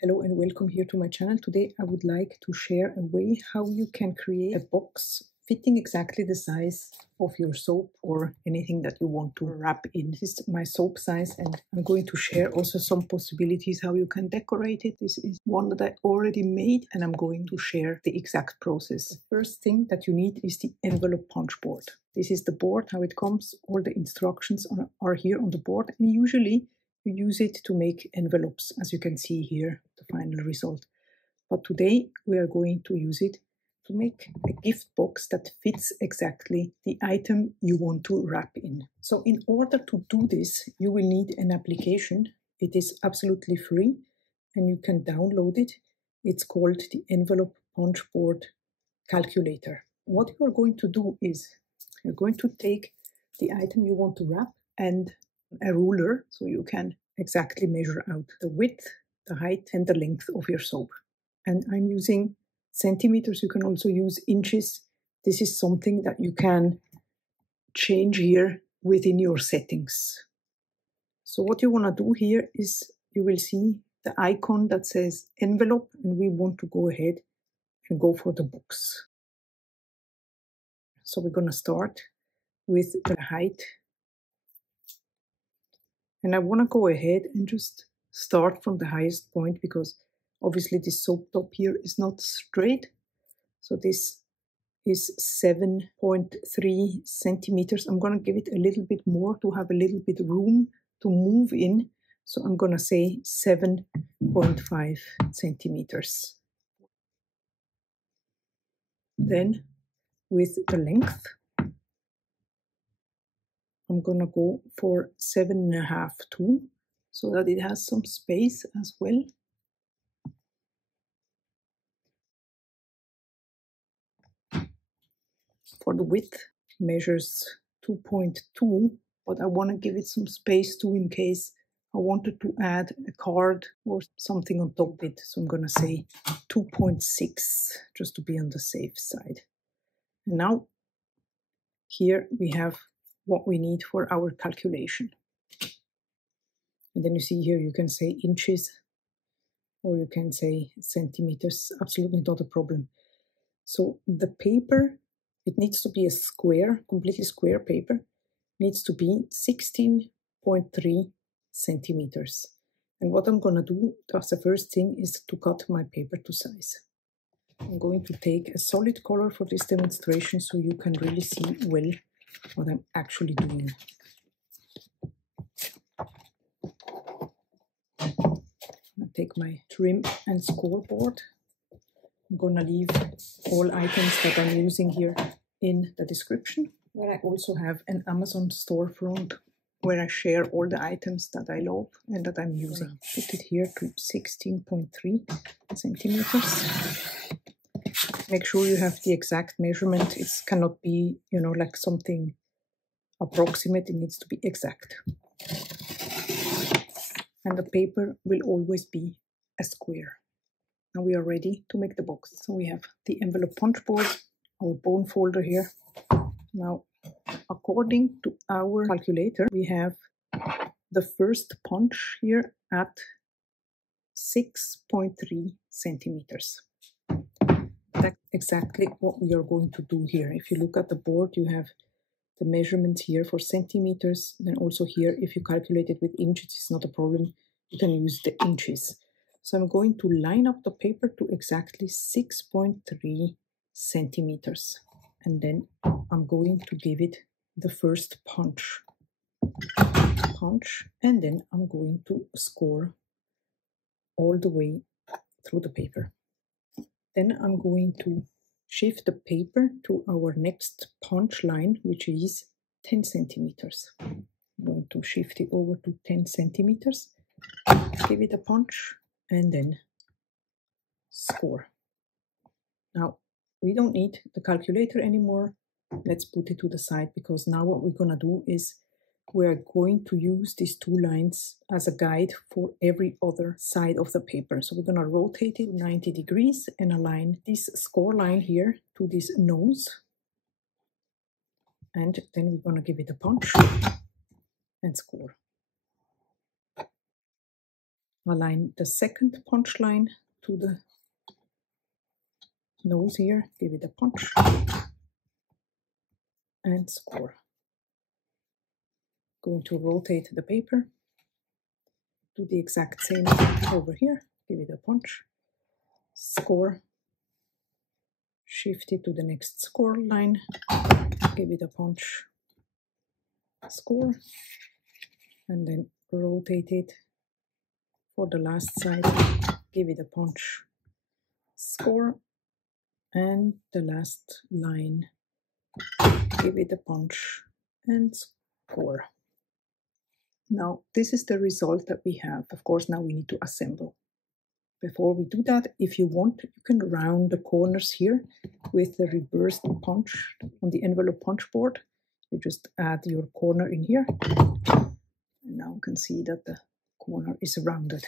Hello and welcome here to my channel. Today I would like to share a way how you can create a box fitting exactly the size of your soap or anything that you want to wrap in. This is my soap size and I'm going to share also some possibilities how you can decorate it. This is one that I already made and I'm going to share the exact process. The first thing that you need is the envelope punch board. This is the board, how it comes. All the instructions are here on the board, and usually you use it to make envelopes, as you can see here, the final result. But today we are going to use it to make a gift box that fits exactly the item you want to wrap in. So in order to do this, you will need an application. It is absolutely free and you can download it. It's called the Envelope Punch Board Calculator. What you are going to do is you're going to take the item you want to wrap and a ruler so you can exactly measure out the width, the height and the length of your soap. And I'm using centimeters. You can also use inches. This is something that you can change here within your settings. So what you want to do here is you will see the icon that says envelope, and we want to go ahead and go for the box. So we're going to start with the height. And I want to go ahead and just start from the highest point because obviously this soap top here is not straight. So this is 7.3 centimeters. I'm going to give it a little bit more to have a little bit room to move in. So I'm going to say 7.5 centimeters. Then with the length, I'm going to go for 7.5 too, so that it has some space as well. For the width, measures 2.2, but I want to give it some space too in case I wanted to add a card or something on top of it. So I'm going to say 2.6 just to be on the safe side. And now here we have what we need for our calculation. And then you see here you can say inches or you can say centimeters, absolutely not a problem. So the paper, it needs to be a square, completely square paper, needs to be 16.3 centimeters. And what I'm going to do, that's the first thing, is to cut my paper to size. I'm going to take a solid color for this demonstration so you can really see well what I'm actually doing. I take my trim and scoreboard. I'm gonna leave all items that I'm using here in the description, where I also have an Amazon storefront where I share all the items that I love and that I'm using. Put it here to 16.3 centimeters. Make sure you have the exact measurement. It cannot be, like something approximate. It needs to be exact. And the paper will always be a square. Now we are ready to make the box. So we have the envelope punch board, our bone folder here. Now, according to our calculator, we have the first punch here at 6.3 centimeters. That's exactly what we are going to do here. If you look at the board, you have the measurements here for centimeters. Then also here, if you calculate it with inches, it's not a problem. You can use the inches. So I'm going to line up the paper to exactly 6.3 centimeters. And then I'm going to give it the first punch. And then I'm going to score all the way through the paper. Then I'm going to shift the paper to our next punch line, which is 10 centimeters. I'm going to shift it over to 10 centimeters, give it a punch, and then score. Now, we don't need the calculator anymore. Let's put it to the side because now what we're going to do is we're going to use these two lines as a guide for every other side of the paper. So we're going to rotate it 90 degrees and align this score line here to this nose. And then we're going to give it a punch and score. align the second punch line to the nose here, give it a punch, and score. Going to rotate the paper, do the exact same over here, give it a punch, score, shift it to the next score line, give it a punch, score, and then rotate it for the last side, give it a punch, score, and the last line, give it a punch and score. Now this is the result that we have. Of course, now we need to assemble. Before we do that, if you want, you can round the corners here with the reversed punch on the envelope punch board. You just add your corner in here. And now you can see that the corner is rounded.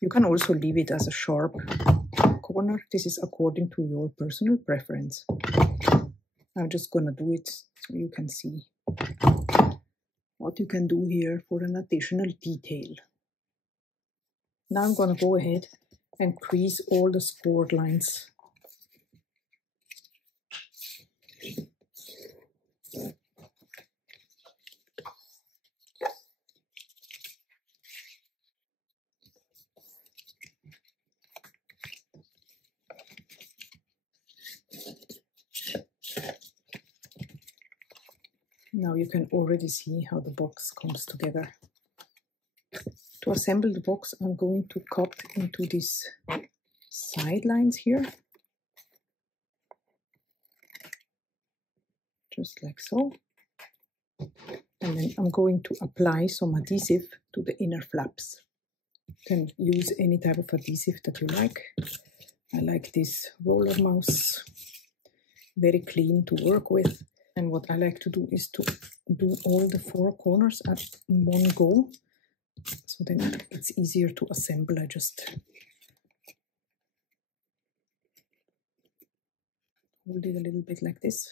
You can also leave it as a sharp corner. This is according to your personal preference. I'm just gonna do it so you can see what you can do here for an additional detail. Now I'm gonna go ahead and crease all the scored lines. Now you can already see how the box comes together. To assemble the box, I'm going to cut into these side lines here, just like so. And then I'm going to apply some adhesive to the inner flaps. You can use any type of adhesive that you like. I like this roller mouse, very clean to work with. And what I like to do is to do all the four corners at one go. So then it's easier to assemble. I just hold it a little bit like this.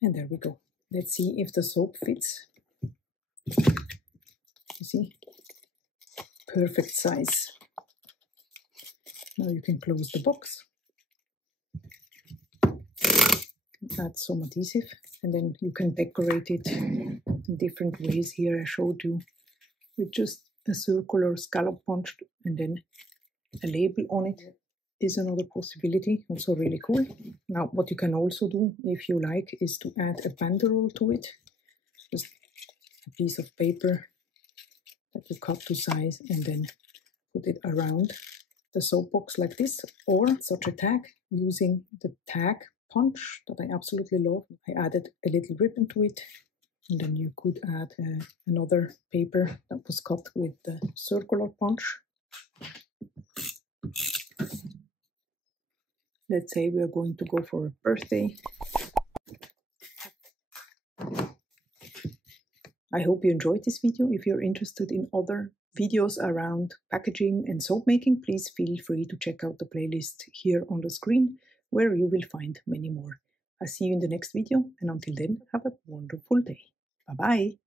And there we go. Let's see if the soap fits. You see? Perfect size. Now you can close the box. Add some adhesive, and then you can decorate it in different ways. Here I showed you with just a circular scallop punch and then a label on it is another possibility, also really cool. Now what you can also do, if you like, is to add a banderole to it. Just a piece of paper that you cut to size and then put it around the soap box like this, or such a tag using the tag punch that I absolutely love. I added a little ribbon to it, and then you could add another paper that was cut with the circular punch. Let's say we are going to go for a birthday. I hope you enjoyed this video. If you're interested in other videos around packaging and soap making, please feel free to check out the playlist here on the screen, where you will find many more. I'll see you in the next video, and until then, have a wonderful day. Bye-bye.